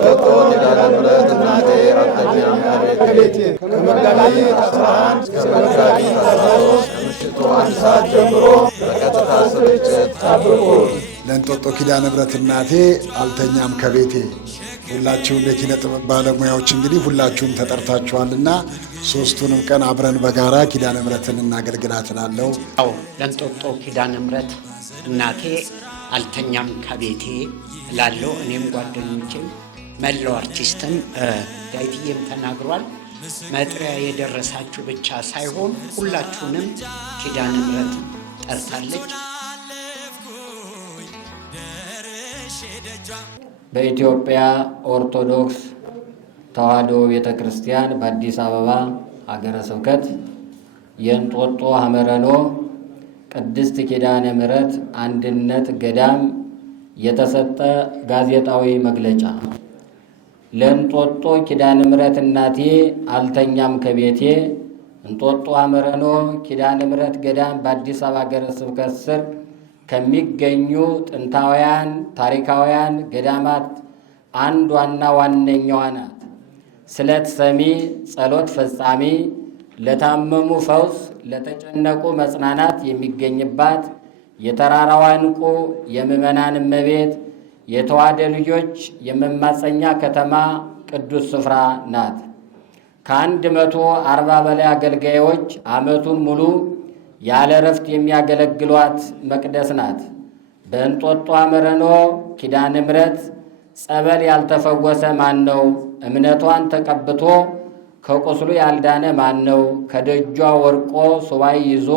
ለእንጦጦ ኪዳነ ምሕረት እናቴ አልተኛም ከቤቴ ከመጋቢት 11 እስከ መጋቢት 13 ከምሽቱ 1 ሰዓት ጀምሮ በቀጥታ ስርጭት ጠብቁ። ለእንጦጦ ኪዳነ ምሕረት እናቴ አልተኛም ከቤቴ። ሁላችሁም የኪነ ጥበብ ባለሙያዎች እንግዲህ ሁላችሁም ተጠርታችኋልና ሶስቱንም ቀን አብረን በጋራ ኪዳነ ምሕረትን እናገልግላት እላለሁ። ለእንጦጦ ኪዳነ ምሕረት እናቴ አልተኛም ከቤቴ እላለሁ። እኔም ጓደኞችም መላው አርቲስትም ዳዊትዬም ተናግሯል። መጥሪያ የደረሳችሁ ብቻ ሳይሆን ሁላችሁንም ኪዳነ ምሕረት ጠርታለች። በኢትዮጵያ ኦርቶዶክስ ተዋሕዶ ቤተ ክርስቲያን በአዲስ አበባ ሀገረ ስብከት የእንጦጦ ሐመረኖ ቅድስት ኪዳነ ምሕረት አንድነት ገዳም የተሰጠ ጋዜጣዊ መግለጫ። ለእንጦጦ ኪዳነ ምሕረት እናቴ አልተኛም ከቤቴ እንጦጦ ሐመረኖ ኪዳነ ምሕረት ገዳም በአዲስ አበባ ሀገረ ስብከት ስር ከሚገኙ ጥንታውያን ታሪካውያን ገዳማት አንዷና ዋነኛዋ ናት። ስለት ሰሚ፣ ጸሎት ፈጻሚ፣ ለታመሙ ፈውስ፣ ለተጨነቁ መጽናናት የሚገኝባት የተራራዋ ዕንቁ የምዕመናን እመቤት የተዋሕዶ ልጆች የመማፀኛ ከተማ ቅዱስ ስፍራ ናት። ከ140 በላይ አገልጋዮች ዓመቱን ሙሉ ያለ እረፍት የሚያገለግሏት መቅደስ ናት። በእንጦጦ ሐመረኖ ኪዳነ ምሕረት ጸበል ያልተፈወሰ ማን ነው? እምነቷን ተቀብቶ ከቁስሉ ያልዳነ ማን ነው? ከደጇ ወርቆ ሱባኤ ይዞ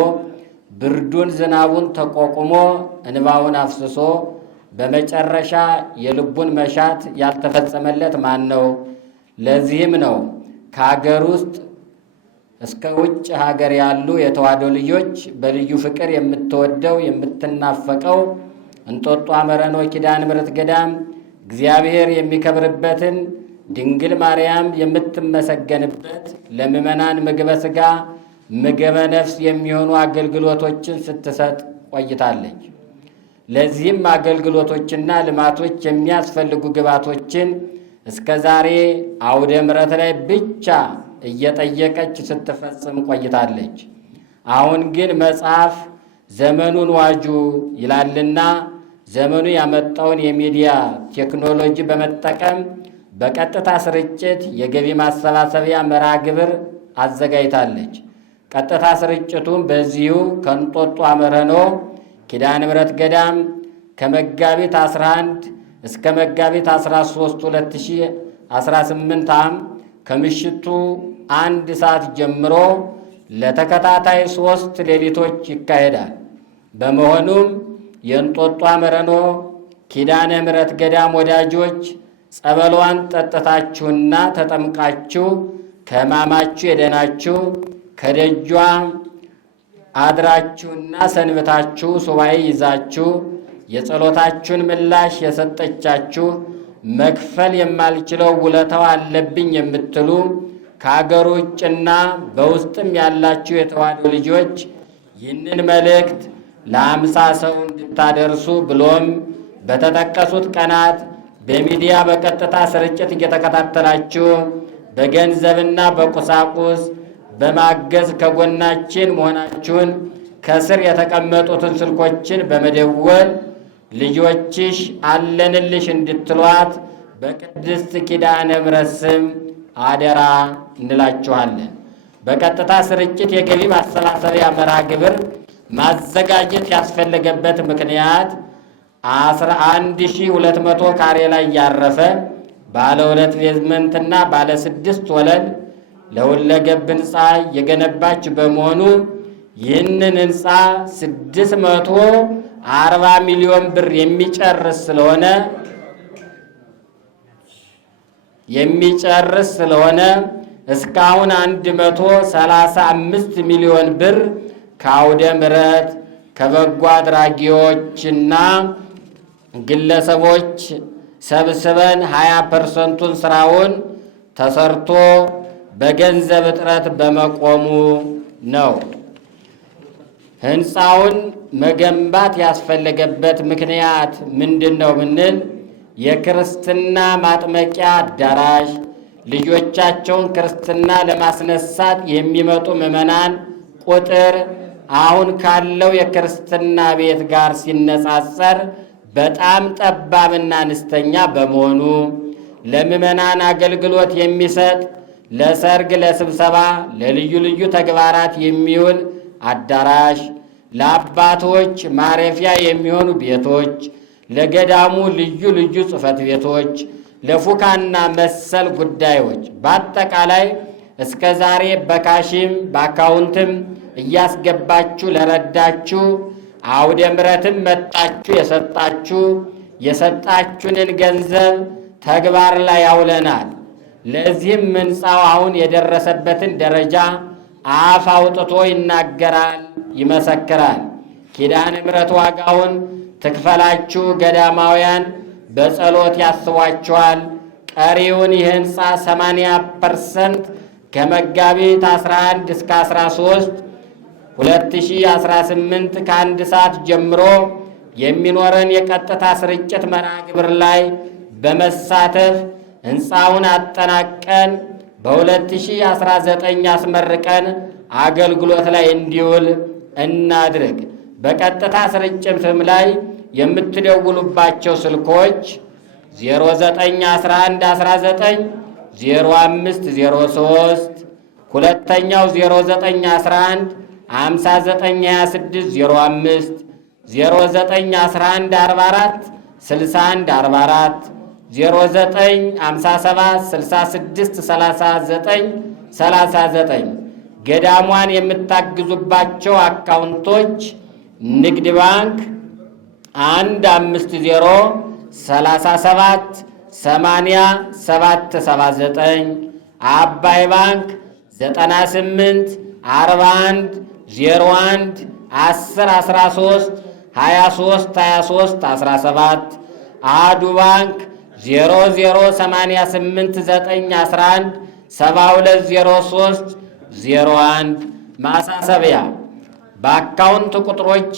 ብርዱን ዝናቡን ተቋቁሞ እንባውን አፍስሶ በመጨረሻ የልቡን መሻት ያልተፈጸመለት ማን ነው? ለዚህም ነው ከሀገር ውስጥ እስከ ውጭ ሀገር ያሉ የተዋሕዶ ልጆች በልዩ ፍቅር የምትወደው የምትናፈቀው እንጦጦ ሐመረኖ ኪዳነ ምሕረት ገዳም እግዚአብሔር የሚከብርበትን ድንግል ማርያም የምትመሰገንበት ለምዕመናን ምግበ ሥጋ ምግበ ነፍስ የሚሆኑ አገልግሎቶችን ስትሰጥ ቆይታለች። ለዚህም አገልግሎቶችና ልማቶች የሚያስፈልጉ ግብዓቶችን እስከ ዛሬ አውደ ምሕረት ላይ ብቻ እየጠየቀች ስትፈጽም ቆይታለች። አሁን ግን መጽሐፍ ዘመኑን ዋጁ ይላልና ዘመኑ ያመጣውን የሚዲያ ቴክኖሎጂ በመጠቀም በቀጥታ ስርጭት የገቢ ማሰባሰቢያ መርሃ ግብር አዘጋጅታለች። ቀጥታ ስርጭቱም በዚሁ ከእንጦጦ ሐመረኖ ኪዳነ ምሕረት ገዳም ከመጋቢት 11 እስከ መጋቢት 13 2018 ዓ.ም ከምሽቱ 1 ሰዓት ጀምሮ ለተከታታይ 3 ሌሊቶች ይካሄዳል። በመሆኑም የእንጦጦ ሐመረኖ ኪዳነ ምሕረት ገዳም ወዳጆች ጸበሏን ጠጥታችሁና ተጠምቃችሁ ከሕማማችሁ የደናችሁ ከደጇ አድራችሁና ሰንብታችሁ ሱባኤ ይዛችሁ የጸሎታችሁን ምላሽ የሰጠቻችሁ መክፈል የማልችለው ውለታው አለብኝ የምትሉ ከአገር ውጭና በውስጥም ያላችሁ የተዋሕዶ ልጆች ይህንን መልእክት ለ50 ሰው እንድታደርሱ ብሎም በተጠቀሱት ቀናት በሚዲያ በቀጥታ ስርጭት እየተከታተላችሁ በገንዘብና በቁሳቁስ በማገዝ ከጎናችን መሆናችሁን ከስር የተቀመጡትን ስልኮችን በመደወል ልጆችሽ አለንልሽ እንድትሏት በቅድስት ኪዳነ ምሕረት ስም አደራ እንላችኋለን። በቀጥታ ስርጭት የገቢ ማሰባሰቢያ መርሃ ግብር ማዘጋጀት ያስፈለገበት ምክንያት 11200 ካሬ ላይ ያረፈ ባለ 2 ቤዝመንትና ባለ 6 ወለል ለሁለገብ ሕንፃ የገነባች በመሆኑ ይህንን ሕንፃ 640 ሚሊዮን ብር የሚጨርስ ስለሆነ እስካሁን 135 ሚሊዮን ብር ከአውደ ምሕረት ከበጎ አድራጊዎችና ግለሰቦች ሰብስበን 20% ስራውን ተሰርቶ በገንዘብ እጥረት በመቆሙ ነው። ሕንፃውን መገንባት ያስፈለገበት ምክንያት ምንድነው ብንል የክርስትና ማጥመቂያ አዳራሽ፣ ልጆቻቸውን ክርስትና ለማስነሳት የሚመጡ ምዕመናን ቁጥር አሁን ካለው የክርስትና ቤት ጋር ሲነጻጸር በጣም ጠባብና አነስተኛ በመሆኑ ለምዕመናን አገልግሎት የሚሰጥ ለሰርግ፣ ለስብሰባ፣ ለልዩ ልዩ ተግባራት የሚውል አዳራሽ፣ ለአባቶች ማረፊያ የሚሆኑ ቤቶች፣ ለገዳሙ ልዩ ልዩ ጽሕፈት ቤቶች፣ ለፉካና መሰል ጉዳዮች በአጠቃላይ እስከ ዛሬ በካሽም በአካውንትም እያስገባችሁ ለረዳችሁ አውደ ምሕረትም መጣችሁ የሰጣችሁንን ገንዘብ ተግባር ላይ አውለናል። ለዚህም ሕንፃው አሁን የደረሰበትን ደረጃ አፍ አውጥቶ ይናገራል፣ ይመሰክራል። ኪዳነ ምሕረት ዋጋውን ትክፈላችሁ። ገዳማውያን በጸሎት ያስቧቸዋል። ቀሪውን የሕንፃ 80% ከመጋቢት 11 እስከ 13 2018 ከ1 ሰዓት ጀምሮ የሚኖረን የቀጥታ ስርጭት መርሃ ግብር ላይ በመሳተፍ ሕንፃውን አጠናቀን በ2019 አስመርቀን አገልግሎት ላይ እንዲውል እናድርግ። በቀጥታ ስርጭትም ላይ የምትደውሉባቸው ስልኮች 0911190503 ሁለተኛው 0911 592605 091144 6144 0957663939 ገዳሟን የምታግዙባቸው አካውንቶች ንግድ ባንክ 15037807779 አባይ ባንክ 9841011013 232317 አዱ ባንክ 008911720301 ማሳሰቢያ በአካውንት ቁጥሮች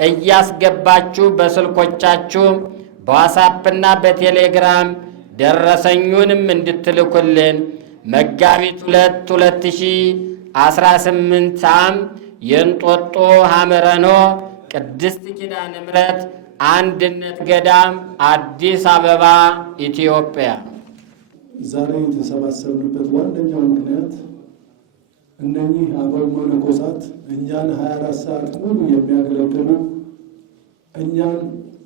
እያስገባችሁ በስልኮቻችሁ በዋትስአፕና በቴሌግራም ደረሰኙንም እንድትልኩልን መጋቢት 2018 ዓ.ም የእንጦጦ ሐመረኖ ቅድስት ኪዳነ ምሕረት አንድነት ገዳም አዲስ አበባ ኢትዮጵያ። ዛሬ የተሰባሰብንበት ዋነኛው ምክንያት እነኚህ አበው መነኮሳት እኛን 24 ሰዓት ሙሉ የሚያገለግሉ እኛን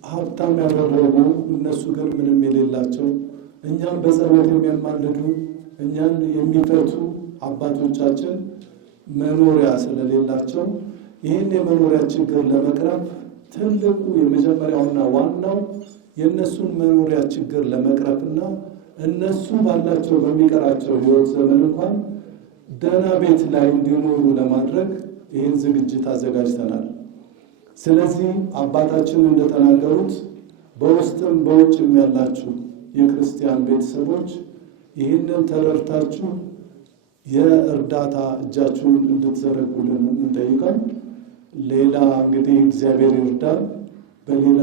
ሀብታም ያደረጉ እነሱ ግን ምንም የሌላቸው እኛን በጸሎት የሚያማልዱ እኛን የሚፈቱ አባቶቻችን መኖሪያ ስለሌላቸው ይህን የመኖሪያ ችግር ለመቅረፍ ትልቁ የመጀመሪያውና ዋናው የእነሱን መኖሪያ ችግር ለመቅረፍና እነሱ ባላቸው በሚቀራቸው ሕይወት ዘመን እንኳን ደህና ቤት ላይ እንዲኖሩ ለማድረግ ይህን ዝግጅት አዘጋጅተናል። ስለዚህ አባታችን እንደተናገሩት በውስጥም በውጭም ያላችሁ የክርስቲያን ቤተሰቦች ይህንን ተረድታችሁ የእርዳታ እጃችሁን እንድትዘረጉልን እንጠይቃል። ሌላ እንግዲህ እግዚአብሔር ይርዳል። በሌላ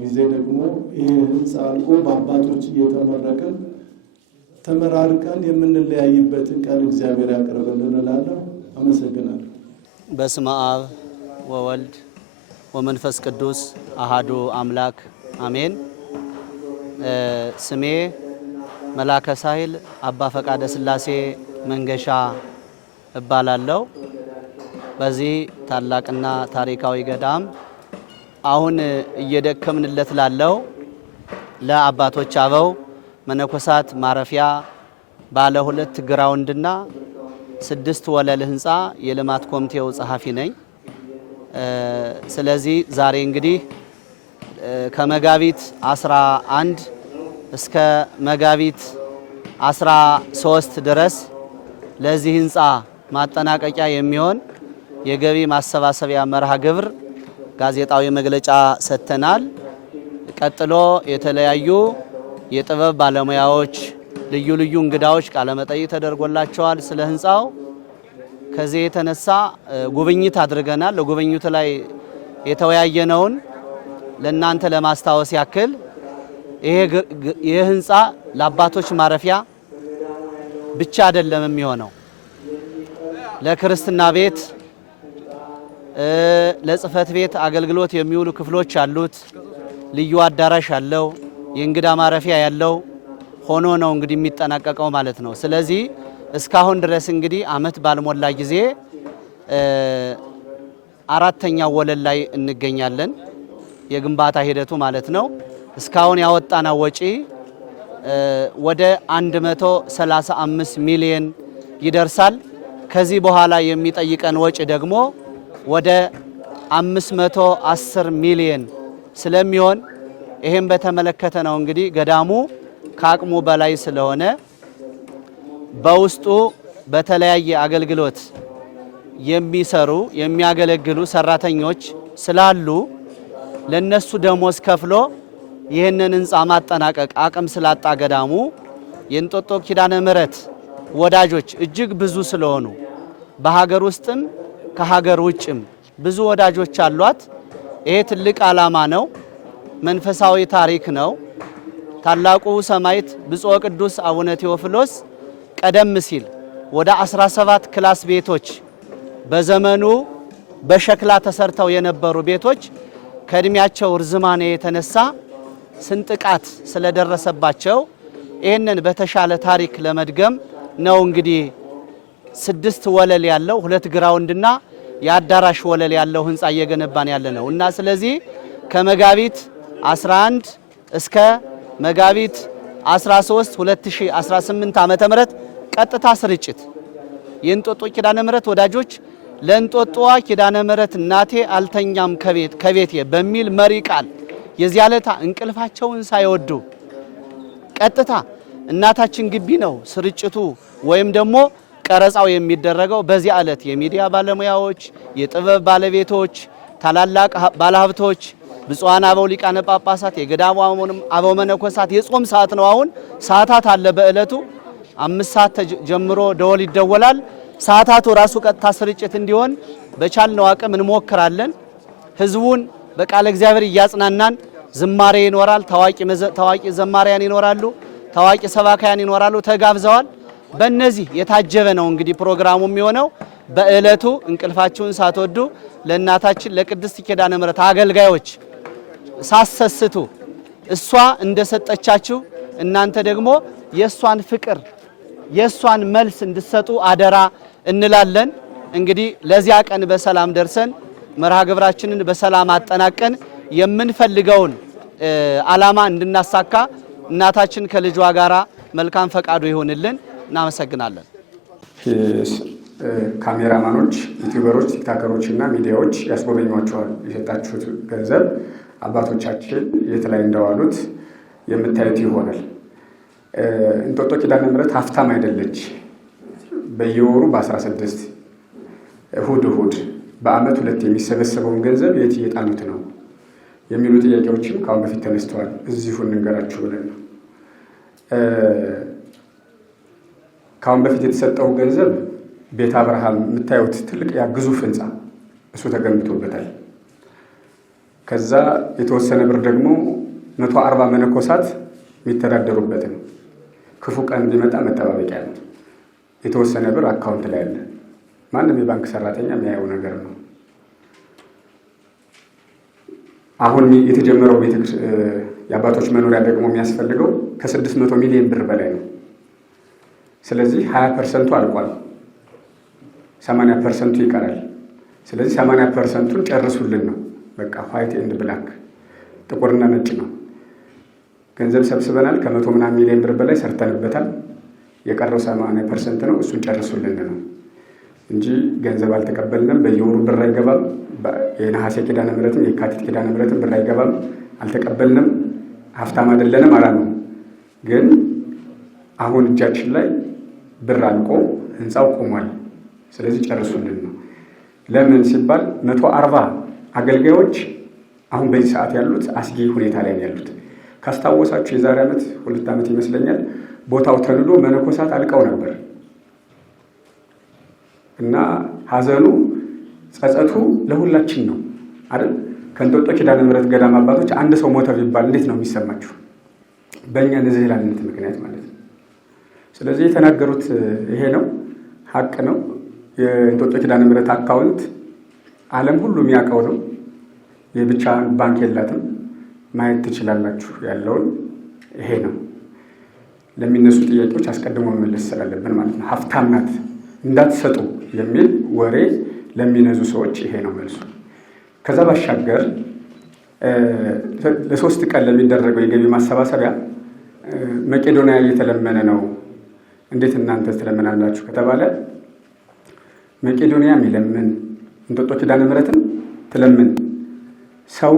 ጊዜ ደግሞ ይህ ሕንፃ አልቆ በአባቶች እየተመረቅን ተመራርቀን የምንለያይበትን ቀን እግዚአብሔር ያቀርብልን እላለሁ። አመሰግናለሁ። በስመ አብ ወወልድ ወመንፈስ ቅዱስ አሃዱ አምላክ አሜን። ስሜ መላከ ሳይል አባ ፈቃደ ሥላሴ መንገሻ እባላለሁ። በዚህ ታላቅና ታሪካዊ ገዳም አሁን እየደከምንለት ላለው ለአባቶች አበው መነኮሳት ማረፊያ ባለ 2 ግራውንድና 6 ወለል ህንፃ የልማት ኮሚቴው ጸሐፊ ነኝ። ስለዚህ ዛሬ እንግዲህ ከመጋቢት 11 እስከ መጋቢት 13 ድረስ ለዚህ ህንፃ ማጠናቀቂያ የሚሆን የገቢ ማሰባሰቢያ መርሃ ግብር ጋዜጣዊ መግለጫ ሰጥተናል። ቀጥሎ የተለያዩ የጥበብ ባለሙያዎች ልዩ ልዩ እንግዳዎች ቃለ መጠይቅ ተደርጎላቸዋል ስለ ህንፃው። ከዚህ የተነሳ ጉብኝት አድርገናል። ለጉብኝቱ ላይ የተወያየነውን ለእናንተ ለማስታወስ ያክል ይሄ ህንፃ ለአባቶች ማረፊያ ብቻ አይደለም የሚሆነው፣ ለክርስትና ቤት፣ ለጽህፈት ቤት አገልግሎት የሚውሉ ክፍሎች አሉት። ልዩ አዳራሽ አለው፣ የእንግዳ ማረፊያ ያለው ሆኖ ነው እንግዲህ የሚጠናቀቀው ማለት ነው። ስለዚህ እስካሁን ድረስ እንግዲህ አመት ባልሞላ ጊዜ አራተኛው ወለል ላይ እንገኛለን፣ የግንባታ ሂደቱ ማለት ነው። እስካሁን ያወጣና ወጪ ወደ 135 ሚሊዮን ይደርሳል። ከዚህ በኋላ የሚጠይቀን ወጪ ደግሞ ወደ 510 ሚሊዮን ስለሚሆን ይሄን በተመለከተ ነው እንግዲህ ገዳሙ ከአቅሙ በላይ ስለሆነ በውስጡ በተለያየ አገልግሎት የሚሰሩ የሚያገለግሉ ሰራተኞች ስላሉ ለነሱ ደሞዝ ከፍሎ ይህንን ህንፃ ማጠናቀቅ አቅም ስላጣ ገዳሙ የእንጦጦ ኪዳነ ምሕረት ወዳጆች እጅግ ብዙ ስለሆኑ በሀገር ውስጥም ከሀገር ውጭም ብዙ ወዳጆች አሏት። ይሄ ትልቅ ዓላማ ነው፣ መንፈሳዊ ታሪክ ነው። ታላቁ ሰማዕት ብፁዕ ቅዱስ አቡነ ቴዎፍሎስ ቀደም ሲል ወደ 17 ክላስ ቤቶች በዘመኑ በሸክላ ተሰርተው የነበሩ ቤቶች ከእድሜያቸው ርዝማኔ የተነሳ ስንጥቃት ስለደረሰባቸው ይህንን በተሻለ ታሪክ ለመድገም ነው እንግዲህ 6 ወለል ያለው 2 ግራውንድና የአዳራሽ ወለል ያለው ህንፃ እየገነባን ያለ ነው እና ስለዚህ ከመጋቢት 11 እስከ መጋቢት 13 2018 ዓመተ ምህረት ቀጥታ ስርጭት የእንጦጦ ኪዳነ ምሕረት ወዳጆች ለእንጦጦዋ ኪዳነ ምሕረት እናቴ አልተኛም ከቤቴ በሚል መሪ ቃል የዚያ ዕለት እንቅልፋቸውን ሳይወዱ ቀጥታ እናታችን ግቢ ነው ስርጭቱ ወይም ደግሞ ቀረጻው የሚደረገው። በዚያ ዕለት የሚዲያ ባለሙያዎች፣ የጥበብ ባለቤቶች፣ ታላላቅ ባለሀብቶች፣ ብፁዓን አበው ሊቃነ ጳጳሳት፣ የገዳሙ አበው መነኮሳት የጾም ሰዓት ነው። አሁን ሰዓታት አለ። በእለቱ 5 ሰዓት ጀምሮ ደወል ይደወላል። ሰዓታቱ ራሱ ቀጥታ ስርጭት እንዲሆን በቻልነው አቅም እንሞክራለን። ህዝቡን በቃለ እግዚአብሔር እያጽናናን ዝማሬ ይኖራል። ታዋቂ ዘማሪያን ይኖራሉ። ታዋቂ ሰባካያን ይኖራሉ። ተጋብዘዋል። በእነዚህ የታጀበ ነው እንግዲህ ፕሮግራሙ የሚሆነው። በእለቱ እንቅልፋችሁን ሳትወዱ ለእናታችን ለቅድስት ኪዳነ ምሕረት አገልጋዮች ሳሰስቱ እሷ እንደሰጠቻችሁ እናንተ ደግሞ የእሷን ፍቅር የእሷን መልስ እንድትሰጡ አደራ እንላለን። እንግዲህ ለዚያ ቀን በሰላም ደርሰን መርሃ ግብራችንን በሰላም አጠናቀን የምንፈልገውን ዓላማ እንድናሳካ እናታችን ከልጇ ጋራ መልካም ፈቃዱ ይሆንልን። እናመሰግናለን። ካሜራማኖች፣ ዩቲዩበሮች፣ ቲክታከሮች እና ሚዲያዎች ያስጎበኟቸዋል። የሰጣችሁት ገንዘብ አባቶቻችን የት ላይ እንደዋሉት የምታዩት ይሆናል። እንጦጦ ኪዳነ ምሕረት ሀብታም አይደለች። በየወሩ በ16 እሁድ በአመት 2 የሚሰበሰበውን ገንዘብ የት እየጣሉት ነው የሚሉ ጥያቄዎችም ከአሁን በፊት ተነስተዋል። እዚሁ እንንገራችሁ ብለን ነው። ከአሁን በፊት የተሰጠው ገንዘብ ቤተ አብርሃም የምታዩት ትልቅ ያ ግዙፍ ህንፃ እሱ ተገንብቶበታል። ከዛ የተወሰነ ብር ደግሞ 140 መነኮሳት የሚተዳደሩበት ነው። ክፉ ቀን ቢመጣ መጠባበቂያ ነው። የተወሰነ ብር አካውንት ላይ አለ። ማንም የባንክ ሰራተኛ የሚያየው ነገር ነው። አሁን የተጀመረው የአባቶች መኖሪያ ደግሞ የሚያስፈልገው ከ600 ሚሊዮን ብር በላይ ነው። ስለዚህ 20% አልቋል፣ 80% ይቀራል። ስለዚህ 80%ን ጨርሱልን ነው። በቃ ዋይት ኤንድ ብላክ ጥቁርና ነጭ ነው። ገንዘብ ሰብስበናል። ከ100 ምናምን ሚሊዮን ብር በላይ ሰርተንበታል። የቀረው 80% ነው። እሱን ጨርሱልን ነው እንጂ ገንዘብ አልተቀበልንም። በየወሩ ብር አይገባም። የነሐሴ ኪዳነ ምሕረትም የካቲት ኪዳነ ምሕረትም ብር አይገባም። አልተቀበልንም። ሀብታም አይደለንም አላልንም። ግን አሁን እጃችን ላይ ብር አልቆ ህንፃው ቆሟል። ስለዚህ ጨርሱልን ነው። ለምን ሲባል 140 አገልጋዮች አሁን በዚህ ሰዓት ያሉት አስጊ ሁኔታ ላይ ያሉት። ካስታወሳችሁ የዛሬ ዓመት 2 ዓመት ይመስለኛል ቦታው ተንዶ መነኮሳት አልቀው ነበር እና ሀዘኑ ጸጸቱ ለሁላችን ነው አይደል? ከእንጦጦ ኪዳነ ምሕረት ገዳም አባቶች አንድ ሰው ሞተ ቢባል እንዴት ነው የሚሰማችሁ? በእኛ ንዝህላልነት ምክንያት ማለት ነው። ስለዚህ የተናገሩት ይሄ ነው፣ ሀቅ ነው። የእንጦጦ ኪዳነ ምሕረት አካውንት ዓለም ሁሉ የሚያውቀው ነው። የብቻ ባንክ የላትም። ማየት ትችላላችሁ ያለውን ይሄ ነው። ለሚነሱ ጥያቄዎች አስቀድሞ መመለስ ስላለብን ማለት ነው። ሀብታም ናት እንዳትሰጡ የሚል ወሬ ለሚነዙ ሰዎች ይሄ ነው መልሱ። ከዛ ባሻገር ለ3 ቀን ለሚደረገው የገቢ ማሰባሰቢያ መቄዶንያ እየተለመነ ነው። እንዴት እናንተ ትለምናላችሁ ከተባለ መቄዶንያ የሚለምን እንጦጦ ኪዳነ ምሕረትን ትለምን። ሰው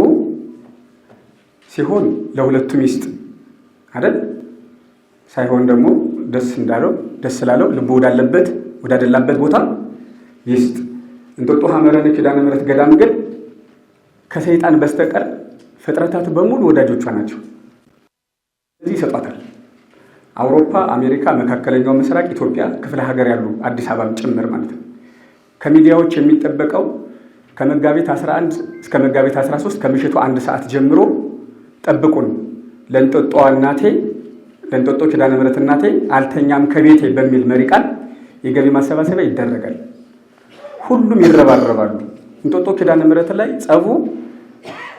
ሲሆን ለሁለቱም ይስጥ አይደል? ሳይሆን ደግሞ ደስ ስላለው ልቡ ወዳደላበት ቦታ ይስጥ። እንጦጦ ሐመረነ ኪዳነ ምሕረት ገዳም ግን ከሰይጣን በስተቀር ፍጥረታት በሙሉ ወዳጆቿ ናቸው። እዚህ ይሰጧታል። አውሮፓ፣ አሜሪካ፣ መካከለኛው ምስራቅ፣ ኢትዮጵያ፣ ክፍለ ሀገር ያሉ አዲስ አበባም ጭምር ማለት ነው። ከሚዲያዎች የሚጠበቀው ከመጋቢት 11 እስከ መጋቢት 13 ከምሽቱ 1 ሰዓት ጀምሮ ጠብቁን፣ ለእንጦጦ ኪዳነ ምሕረት እናቴ አልተኛም ከቤቴ በሚል መሪ ቃል የገቢ ማሰባሰቢያ ይደረጋል። ሁሉም ይረባረባሉ። እንጦጦ ኪዳነ ምሕረት ላይ ጸቡ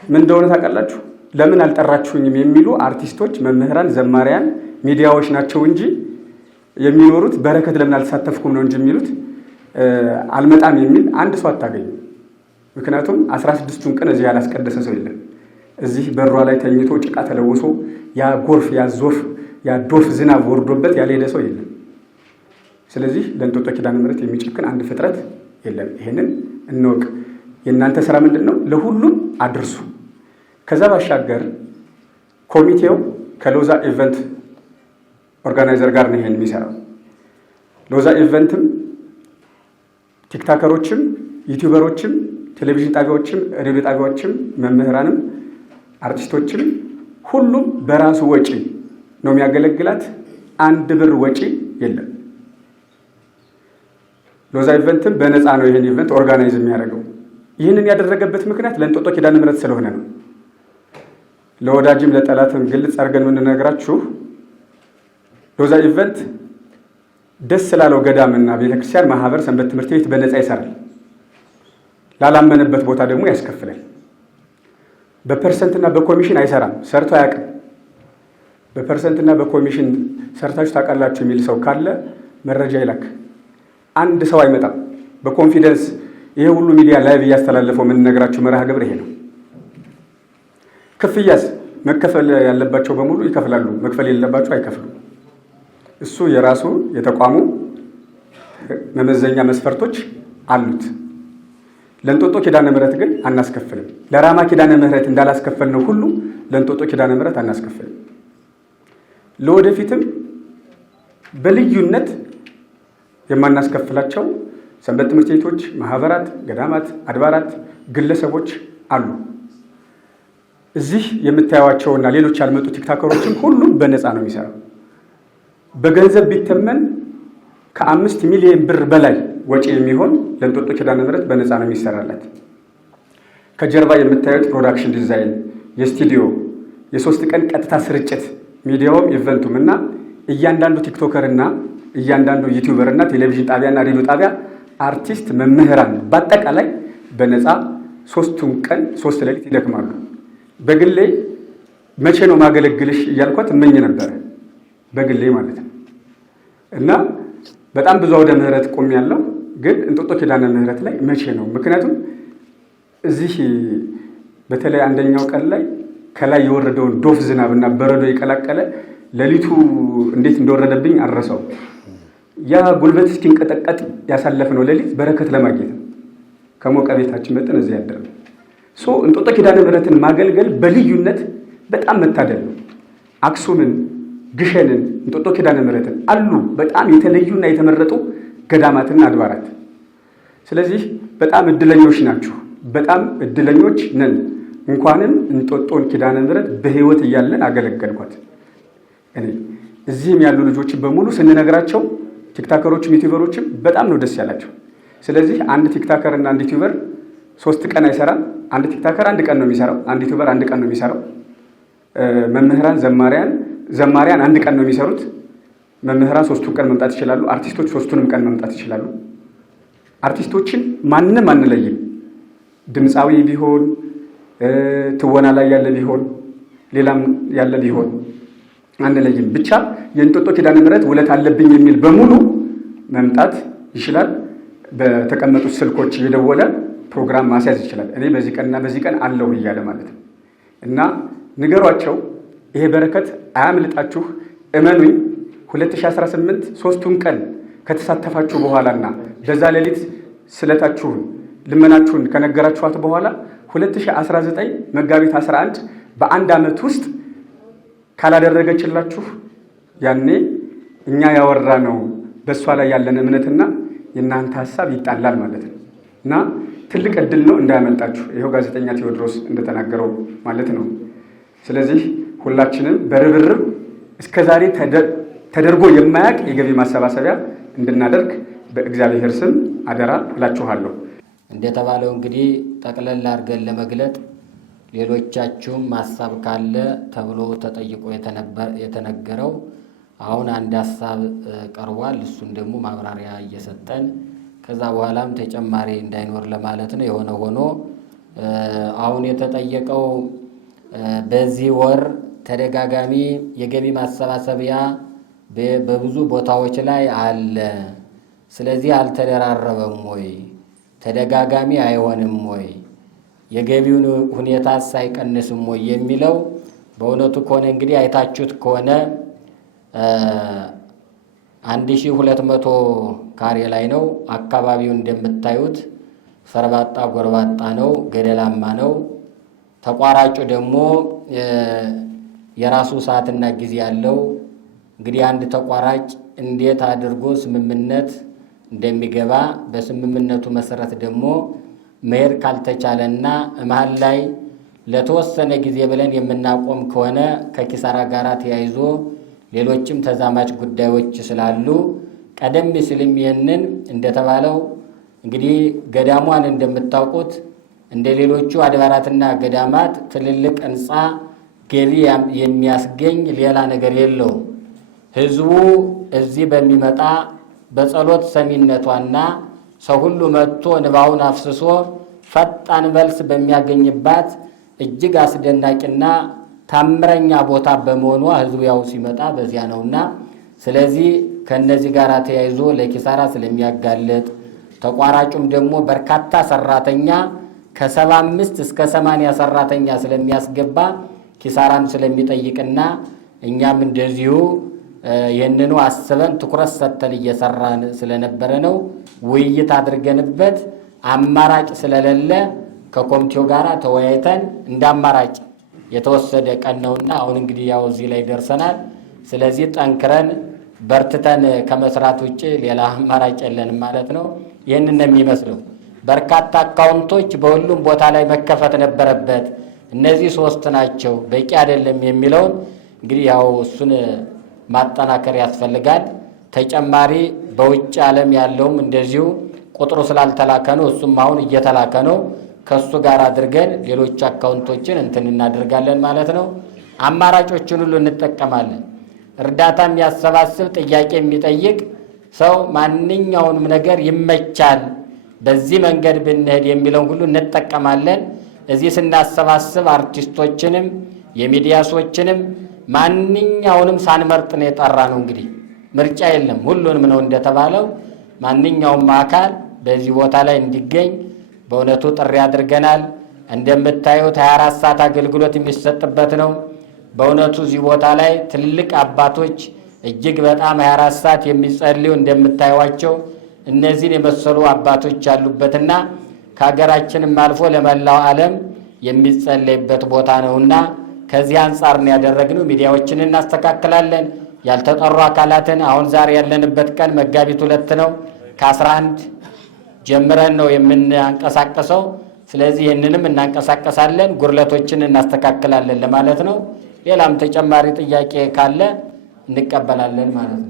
ምን እንደሆነ ታውቃላችሁ? ለምን አልጠራችሁኝም የሚሉ አርቲስቶች፣ መምህራን፣ ዘማሪያን፣ ሚዲያዎች ናቸው እንጂ የሚኖሩት በረከት ለምን አልተሳተፍኩም ነው እንጂ የሚሉት አልመጣም የሚል አንድ ሰው አታገኙ። ምክንያቱም 16ቱን ቀን እዚህ ያላስቀደሰ ሰው የለም። እዚህ በሯ ላይ ተኝቶ ጭቃ ተለውሶ ያ ጎርፍ ያ ዶፍ ዝናብ ወርዶበት ያልሄደ ሰው የለም። ስለዚህ ለእንጦጦ ኪዳነ ምሕረት የሚጨክን አንድ ፍጥረት የለም። ይሄንን እንወቅ። የእናንተ ስራ ምንድን ነው? ለሁሉም አድርሱ። ከዛ ባሻገር ኮሚቴው ከሎዛ ኢቨንት ኦርጋናይዘር ጋር ነው ይሄን የሚሰራው። ሎዛ ኢቨንትም ቲክታከሮችም፣ ዩቲዩበሮችም፣ ቴሌቪዥን ጣቢያዎችም፣ ሬዲዮ ጣቢያዎችም፣ መምህራንም፣ አርቲስቶችም ሁሉም በራሱ ወጪ ነው የሚያገለግላት። 1 ብር ወጪ የለም። ሎዛ ኢቨንትም በነፃ ነው ይሄን ኢቨንት ኦርጋናይዝ የሚያደርገው። ይህንን ያደረገበት ምክንያት ለእንጦጦ ኪዳነ ምሕረት ስለሆነ ነው። ለወዳጅም ለጠላትም ግልጽ አድርገን የምንነግራችሁ ሎዛ ኢቨንት ደስ ስላለው ገዳምና ቤተክርስቲያን፣ ማህበር፣ ሰንበት ትምህርት ቤት በነፃ ይሰራል። ላላመነበት ቦታ ደግሞ ያስከፍላል። በፐርሰንትና በኮሚሽን አይሰራም፣ ሰርቶ አያውቅም። በፐርሰንትና በኮሚሽን ሰርታችሁ ታውቃላችሁ የሚል ሰው ካለ መረጃ ይላክ። አንድ ሰው አይመጣም። በኮንፊደንስ ይሄ ሁሉ ሚዲያ ላይቭ እያስተላለፈው የምንነግራችሁ መርሃ ግብር ይሄ ነው። ክፍያስ መከፈል ያለባቸው በሙሉ ይከፍላሉ፣ መክፈል የሌለባቸው አይከፍሉም። እሱ የራሱ የተቋሙ መመዘኛ መስፈርቶች አሉት። ለእንጦጦ ኪዳነ ምሕረት ግን አናስከፍልም። ለራማ ኪዳነ ምሕረት እንዳላስከፈል ነው ሁሉ ለእንጦጦ ኪዳነ ምሕረት አናስከፍልም። ለወደፊትም በልዩነት የማናስከፍላቸው ሰንበት ትምህርት ቤቶች፣ ማህበራት፣ ገዳማት፣ አድባራት፣ ግለሰቦች አሉ። እዚህ የምታዩዋቸውና ሌሎች ያልመጡ ቲክታከሮችም ሁሉም በነፃ ነው የሚሰራው። በገንዘብ ቢተመን ከ5 ሚሊዮን ብር በላይ ወጪ የሚሆን ለእንጦጦ ኪዳነ ምሕረት በነፃ ነው የሚሰራላት። ከጀርባ የምታዩት ፕሮዳክሽን ዲዛይን፣ የስቱዲዮ፣ የ3 ቀን ቀጥታ ስርጭት፣ ሚዲያውም ኢቨንቱም እና እያንዳንዱ ቲክቶከር እና እያንዳንዱ ዩቲዩበር እና ቴሌቪዥን ጣቢያና ሬዲዮ ጣቢያ አርቲስት፣ መምህራን በአጠቃላይ በነፃ 3ቱን ቀን 3 ሌሊት ይደክማሉ። በግሌ መቼ ነው ማገለግልሽ እያልኳት እመኝ ነበረ፣ በግሌ ማለት ነው። እና በጣም ብዙ አውደ ምሕረት ቆሜያለሁ፣ ግን እንጦጦ ኪዳነ ምሕረት ላይ መቼ ነው? ምክንያቱም እዚህ በተለይ አንደኛው ቀን ላይ ከላይ የወረደውን ዶፍ ዝናብ እና በረዶ የቀላቀለ ሌሊቱ እንዴት እንደወረደብኝ አልረሳው። ያ ጉልበት እስኪንቀጠቀጥ ያሳለፍነው ሌሊት በረከት ለማግኘት ነው። ከሞቀ ቤታችን መጠን እዚህ ያደረው እንጦጦ ኪዳነ ምሕረትን ማገልገል በልዩነት በጣም መታደል ነው። አክሱምን፣ ግሸንን፣ እንጦጦ ኪዳነ ምሕረትን አሉ በጣም የተለዩና የተመረጡ ገዳማትና አድባራት። ስለዚህ በጣም እድለኞች ናችሁ፣ በጣም እድለኞች ነን። እንኳንም እንጦጦን ኪዳነ ምሕረት በህይወት እያለን አገለገልኳት። እኔ እዚህም ያሉ ልጆችን በሙሉ ስንነግራቸው ቲክታከሮችም ዩቲዩበሮችም በጣም ነው ደስ ያላቸው። ስለዚህ አንድ ቲክታከር እና አንድ ዩቲዩበር 3 ቀን አይሰራም። አንድ ቲክታከር 1 ቀን ነው የሚሰራው፣ አንድ ዩቲዩበር 1 ቀን ነው የሚሰራው። መምህራን፣ ዘማሪያን ዘማሪያን አንድ ቀን ነው የሚሰሩት። መምህራን 3ቱን ቀን መምጣት ይችላሉ። አርቲስቶች 3ቱንም ቀን መምጣት ይችላሉ። አርቲስቶችን ማንንም አንለይም። ድምፃዊ ቢሆን ትወና ላይ ያለ ቢሆን ሌላም ያለ ቢሆን አንለይም። ብቻ የእንጦጦ ኪዳነ ምሕረት ውለት አለብኝ የሚል በሙሉ መምጣት ይችላል። በተቀመጡት ስልኮች እየደወለ ፕሮግራም ማስያዝ ይችላል። እኔ በዚህ ቀንና በዚህ ቀን አለሁ እያለ ማለት ነው። እና ንገሯቸው፣ ይሄ በረከት አያምልጣችሁ። እመኑኝ 2018 3ቱን ቀን ከተሳተፋችሁ በኋላና በዛ ሌሊት ስለታችሁን ልመናችሁን ከነገራችኋት በኋላ 2019 መጋቢት 11 በአንድ ዓመት ውስጥ ካላደረገችላችሁ ያኔ እኛ ያወራ ነው በእሷ ላይ ያለን እምነትና የእናንተ ሀሳብ ይጣላል ማለት ነው። እና ትልቅ እድል ነው፣ እንዳያመልጣችሁ። ይኸው ጋዜጠኛ ቴዎድሮስ እንደተናገረው ማለት ነው። ስለዚህ ሁላችንም በርብርብ እስከዛሬ ተደርጎ የማያውቅ የገቢ ማሰባሰቢያ እንድናደርግ በእግዚአብሔር ስም አደራ እላችኋለሁ። እንደተባለው እንግዲህ ጠቅለል አድርገን ለመግለጥ ሌሎቻችሁም ሀሳብ ካለ ተብሎ ተጠይቆ የተነገረው አሁን አንድ ሀሳብ ቀርቧል። እሱን ደግሞ ማብራሪያ እየሰጠን ከዛ በኋላም ተጨማሪ እንዳይኖር ለማለት ነው። የሆነ ሆኖ አሁን የተጠየቀው በዚህ ወር ተደጋጋሚ የገቢ ማሰባሰቢያ በብዙ ቦታዎች ላይ አለ። ስለዚህ አልተደራረበም ወይ? ተደጋጋሚ አይሆንም ወይ? የገቢውን ሁኔታስ አይቀንስም ወይ የሚለው በእውነቱ ከሆነ እንግዲህ አይታችሁት ከሆነ 1200 ካሬ ላይ ነው። አካባቢውን እንደምታዩት ሰርባጣ ጎርባጣ ነው፣ ገደላማ ነው። ተቋራጩ ደግሞ የራሱ ሰዓትና ጊዜ ያለው። እንግዲህ አንድ ተቋራጭ እንዴት አድርጎ ስምምነት እንደሚገባ በስምምነቱ መሰረት ደግሞ መሄድ ካልተቻለና መሀል ላይ ለተወሰነ ጊዜ ብለን የምናቆም ከሆነ ከኪሳራ ጋር ተያይዞ ሌሎችም ተዛማች ጉዳዮች ስላሉ ቀደም ሲልም ይህንን እንደተባለው እንግዲህ ገዳሟን እንደምታውቁት እንደ ሌሎቹ አድባራትና ገዳማት ትልልቅ ሕንፃ ገቢ የሚያስገኝ ሌላ ነገር የለውም። ህዝቡ እዚህ በሚመጣ በጸሎት ሰሚነቷና ሰው ሁሉ መጥቶ ንባውን አፍስሶ ፈጣን መልስ በሚያገኝባት እጅግ አስደናቂና ታምረኛ ቦታ በመሆኗ ህዝቡ ያው ሲመጣ በዚያ ነውና፣ ስለዚህ ከነዚህ ጋር ተያይዞ ለኪሳራ ስለሚያጋልጥ ተቋራጩም ደግሞ በርካታ ሰራተኛ ከ75 እስከ 80 ሰራተኛ ስለሚያስገባ ኪሳራም ስለሚጠይቅና እኛም እንደዚሁ ይህንኑ አስበን ትኩረት ሰጥተን እየሰራን ስለነበረ ነው። ውይይት አድርገንበት አማራጭ ስለሌለ ከኮሚቴው ጋር ተወያይተን እንደ አማራጭ የተወሰደ ቀን ነውና አሁን እንግዲህ ያው እዚህ ላይ ደርሰናል። ስለዚህ ጠንክረን በርትተን ከመስራት ውጭ ሌላ አማራጭ የለንም ማለት ነው። ይህንን ነው የሚመስለው። በርካታ አካውንቶች በሁሉም ቦታ ላይ መከፈት ነበረበት። እነዚህ 3 ናቸው በቂ አይደለም የሚለውን እንግዲህ ያው እሱን ማጠናከር ያስፈልጋል። ተጨማሪ በውጭ ዓለም ያለውም እንደዚሁ ቁጥሩ ስላልተላከ ነው። እሱም አሁን እየተላከ ነው። ከሱ ጋር አድርገን ሌሎች አካውንቶችን እንትን እናደርጋለን ማለት ነው። አማራጮችን ሁሉ እንጠቀማለን። እርዳታ የሚያሰባስብ ጥያቄ የሚጠይቅ ሰው ማንኛውንም ነገር ይመቻል፣ በዚህ መንገድ ብንሄድ የሚለውን ሁሉ እንጠቀማለን። እዚህ ስናሰባስብ አርቲስቶችንም የሚዲያ ሰዎችንም ማንኛውንም ሳንመርጥ ነው የጠራ ነው። እንግዲህ ምርጫ የለም፣ ሁሉንም ነው እንደተባለው። ማንኛውም አካል በዚህ ቦታ ላይ እንዲገኝ በእውነቱ ጥሪ አድርገናል። እንደምታዩት 24 ሰዓት አገልግሎት የሚሰጥበት ነው። በእውነቱ እዚህ ቦታ ላይ ትልቅ አባቶች እጅግ በጣም 24 ሰዓት የሚጸልዩ እንደምታዩዋቸው እነዚህን የመሰሉ አባቶች ያሉበትና ከሀገራችንም አልፎ ለመላው ዓለም የሚጸለይበት ቦታ ነውና ከዚህ አንጻር ነው ያደረግነው። ሚዲያዎችን እናስተካክላለን። ያልተጠሩ አካላትን አሁን ዛሬ ያለንበት ቀን መጋቢት 2 ነው። ከ11 ጀምረን ነው የምናንቀሳቀሰው። ስለዚህ ይህንንም እናንቀሳቀሳለን፣ ጉርለቶችን እናስተካክላለን ለማለት ነው። ሌላም ተጨማሪ ጥያቄ ካለ እንቀበላለን ማለት ነው።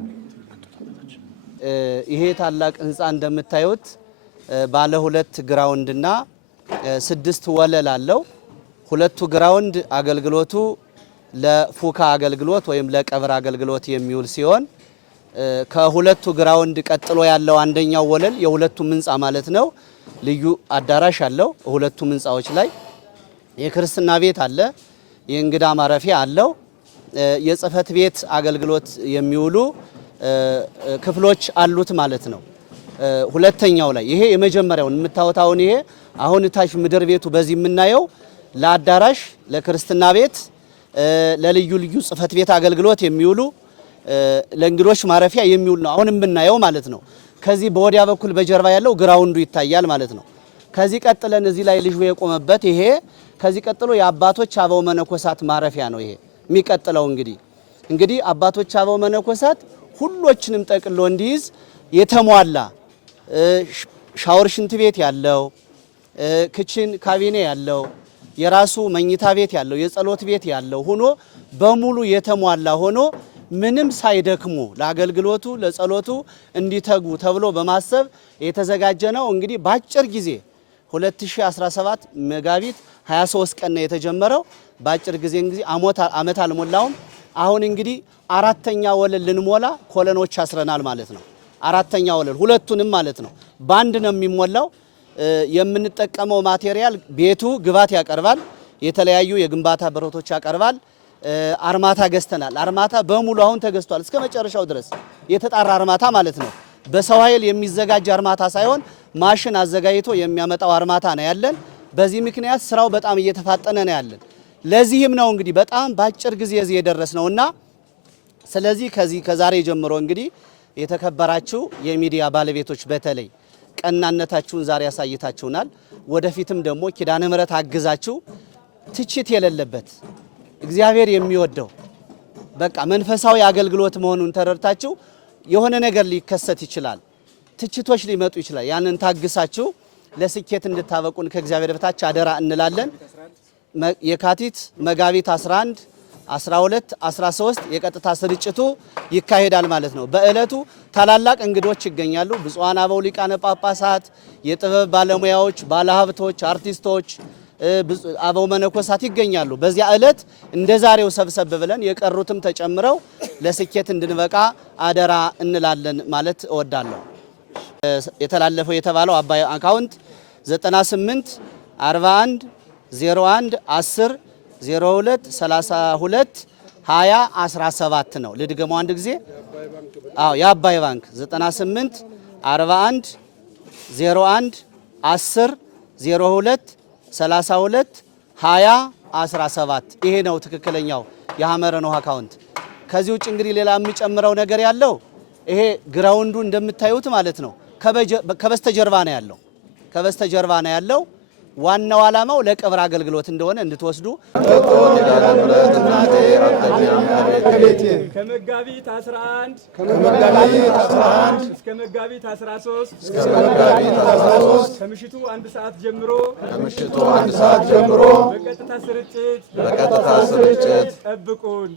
ይሄ ታላቅ ህንፃ እንደምታዩት ባለ 2 ግራውንድና 6 ወለል አለው። 2ቱ ግራውንድ አገልግሎቱ ለፉካ አገልግሎት ወይም ለቀብር አገልግሎት የሚውል ሲሆን ከሁለቱ ግራውንድ ቀጥሎ ያለው አንደኛው ወለል የሁለቱም ህንጻ ማለት ነው ልዩ አዳራሽ አለው። ሁለቱም ህንጻዎች ላይ የክርስትና ቤት አለ፣ የእንግዳ ማረፊያ አለው። የጽህፈት ቤት አገልግሎት የሚውሉ ክፍሎች አሉት ማለት ነው። ሁለተኛው ላይ ይሄ የመጀመሪያውን የምታወታውን ይሄ አሁን ታች ምድር ቤቱ በዚህ የምናየው ለአዳራሽ፣ ለክርስትና ቤት፣ ለልዩ ልዩ ጽህፈት ቤት አገልግሎት የሚውሉ ለእንግዶች ማረፊያ የሚውል ነው አሁን የምናየው ማለት ነው። ከዚህ በወዲያ በኩል በጀርባ ያለው ግራውንዱ ይታያል ማለት ነው። ከዚህ ቀጥለን እዚህ ላይ ልጅ የቆመበት ይሄ ከዚህ ቀጥሎ የአባቶች አበው መነኮሳት ማረፊያ ነው። ይሄ የሚቀጥለው እንግዲህ አባቶች አበው መነኮሳት ሁሎችንም ጠቅሎ እንዲይዝ የተሟላ ሻወር ሽንት ቤት ያለው ክችን ካቢኔ ያለው የራሱ መኝታ ቤት ያለው የጸሎት ቤት ያለው ሆኖ በሙሉ የተሟላ ሆኖ ምንም ሳይደክሙ ለአገልግሎቱ ለጸሎቱ እንዲተጉ ተብሎ በማሰብ የተዘጋጀ ነው። እንግዲህ በአጭር ጊዜ 2017 መጋቢት 23 ቀን ነው የተጀመረው። በአጭር ጊዜ አመት አልሞላውም። አሁን እንግዲህ አራተኛ ወለል ልንሞላ ኮለኖች አስረናል ማለት ነው። አራተኛ ወለል ሁለቱንም ማለት ነው ባንድ ነው የሚሞላው። የምንጠቀመው ማቴሪያል ቤቱ ግብዓት ያቀርባል፣ የተለያዩ የግንባታ ብረቶች ያቀርባል። አርማታ ገዝተናል። አርማታ በሙሉ አሁን ተገዝቷል እስከ መጨረሻው ድረስ የተጣራ አርማታ ማለት ነው። በሰው ኃይል የሚዘጋጅ አርማታ ሳይሆን ማሽን አዘጋጅቶ የሚያመጣው አርማታ ነው ያለን። በዚህ ምክንያት ስራው በጣም እየተፋጠነ ነው ያለን። ለዚህም ነው እንግዲህ በጣም በአጭር ጊዜ እዚህ የደረስነውና ስለዚህ ከዛሬ ጀምሮ እንግዲህ የተከበራችሁ የሚዲያ ባለቤቶች በተለይ ቀናነታችሁን ዛሬ ያሳይታችሁናል። ወደፊትም ደግሞ ኪዳነ ምሕረት አግዛችሁ ትችት የሌለበት እግዚአብሔር የሚወደው በቃ መንፈሳዊ አገልግሎት መሆኑን ተረድታችሁ የሆነ ነገር ሊከሰት ይችላል፣ ትችቶች ሊመጡ ይችላል። ያንን ታግሳችሁ ለስኬት እንድታበቁን ከእግዚአብሔር በታች አደራ እንላለን። የካቲት መጋቢት 11 12 13 የቀጥታ ስርጭቱ ይካሄዳል ማለት ነው። በእለቱ ታላላቅ እንግዶች ይገኛሉ። ብፁዓን አበው ሊቃነ ጳጳሳት፣ የጥበብ ባለሙያዎች፣ ባለሀብቶች፣ አርቲስቶች፣ አበው መነኮሳት ይገኛሉ። በዚያ እለት እንደዛሬው ሰብሰብ ብለን የቀሩትም ተጨምረው ለስኬት እንድንበቃ አደራ እንላለን ማለት እወዳለሁ። የተላለፈው የተባለው አባይ አካውንት 98 41 01 10 02 32 20 17 ነው። ልድገመው አንድ ጊዜ። የአባይ ባንክ 98 41 01 10 02 32 20 17 ይሄ ነው ትክክለኛው የሐመረ ኖህ አካውንት። ከዚህ ውጭ እንግዲህ ሌላ የሚጨምረው ነገር ያለው ይሄ ግራውንዱ እንደምታዩት ማለት ነው ከበስተጀርባ ነው ያለው። ዋናው ዓላማው ለቀብር አገልግሎት እንደሆነ እንድትወስዱ ከመጋቢት 11 እስከ መጋቢት 13 ከምሽቱ 1 ሰዓት ጀምሮ በቀጥታ ስርጭት ጠብቁን።